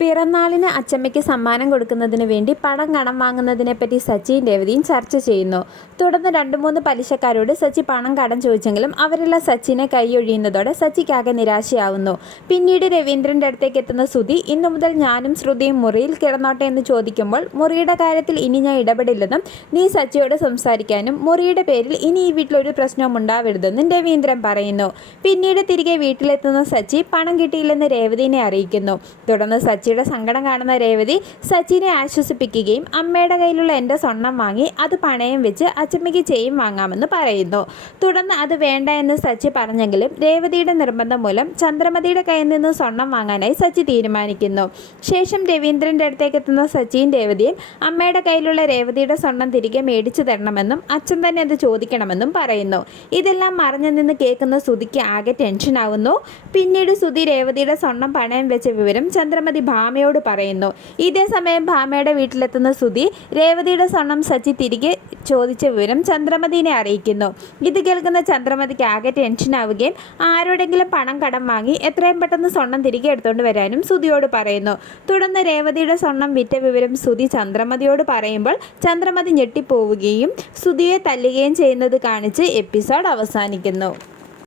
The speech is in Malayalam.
പിറന്നാളിന് അച്ചമ്മയ്ക്ക് സമ്മാനം കൊടുക്കുന്നതിന് വേണ്ടി പണം കടം വാങ്ങുന്നതിനെപ്പറ്റി സച്ചിയും രേവതിയും ചർച്ച ചെയ്യുന്നു. തുടർന്ന് 2-3 പലിശക്കാരോട് സച്ചി പണം കടം ചോദിച്ചെങ്കിലും അവരെല്ലാം സച്ചിനെ കൈയൊഴിയുന്നതോടെ സച്ചിക്കാകെ നിരാശയാവുന്നു. പിന്നീട് രവീന്ദ്രൻ്റെ അടുത്തേക്ക് എത്തുന്ന സുധി ഇന്നു മുതൽ ഞാനും ശ്രുതിയും മുറിയിൽ കിടന്നോട്ടെ എന്ന് ചോദിക്കുമ്പോൾ മുറിയുടെ കാര്യത്തിൽ ഇനി ഞാൻ ഇടപെടില്ലെന്നും നീ സച്ചിയോട് സംസാരിക്കാനും മുറിയുടെ പേരിൽ ഇനി ഈ വീട്ടിലൊരു പ്രശ്നവും ഉണ്ടാവരുതെന്നും രവീന്ദ്രൻ പറയുന്നു. പിന്നീട് തിരികെ വീട്ടിലെത്തുന്ന സച്ചി പണം കിട്ടിയില്ലെന്ന് രേവതിനെ അറിയിക്കുന്നു. തുടർന്ന് സച്ചിയുടെ സങ്കടം കാണുന്ന രേവതി സച്ചിനെ ആശ്വസിപ്പിക്കുകയും അമ്മയുടെ കയ്യിലുള്ള എൻ്റെ സ്വർണം വാങ്ങി അത് പണയം വെച്ച് അച്ചമ്മയ്ക്ക് ചെയിൻ വാങ്ങാമെന്ന് പറയുന്നു. തുടർന്ന് അത് വേണ്ട എന്ന് സച്ചി പറഞ്ഞെങ്കിലും രേവതിയുടെ നിർബന്ധം മൂലം ചന്ദ്രമതിയുടെ കയ്യിൽ നിന്ന് സ്വർണം വാങ്ങാനായി സച്ചി തീരുമാനിക്കുന്നു. ശേഷം രവീന്ദ്രൻ്റെ അടുത്തേക്ക് എത്തുന്ന സച്ചിയും രേവതിയും അമ്മയുടെ കയ്യിലുള്ള രേവതിയുടെ സ്വർണം തിരികെ മേടിച്ചു തരണമെന്നും അച്ഛൻ തന്നെ അത് ചോദിക്കണമെന്നും പറയുന്നു. ഇതെല്ലാം മറഞ്ഞു നിന്ന് കേൾക്കുന്ന സുധിക്ക് ആകെ ടെൻഷനാവുന്നു. പിന്നീട് സുധി രേവതിയുടെ സ്വർണം പണയം വെച്ച വിവരം ചന്ദ്രമതി ഭാമയോട് പറയുന്നു. ഇതേ സമയം ഭാമയുടെ വീട്ടിലെത്തുന്ന സുധി രേവതിയുടെ സ്വർണം സച്ചി തിരികെ ചോദിച്ച വിവരം ചന്ദ്രമതിനെ അറിയിക്കുന്നു. ഇത് കേൾക്കുന്ന ചന്ദ്രമതിക്ക് ആകെ ടെൻഷനാവുകയും ആരോടെങ്കിലും പണം കടം വാങ്ങി എത്രയും പെട്ടെന്ന് സ്വർണം തിരികെ എടുത്തുകൊണ്ട് വരാനും സുധിയോട് പറയുന്നു. തുടർന്ന് രേവതിയുടെ സ്വർണം വിറ്റ വിവരം സുധി ചന്ദ്രമതിയോട് പറയുമ്പോൾ ചന്ദ്രമതി ഞെട്ടിപ്പോവുകയും സുധിയെ തല്ലുകയും ചെയ്യുന്നത് കാണിച്ച് എപ്പിസോഡ് അവസാനിക്കുന്നു.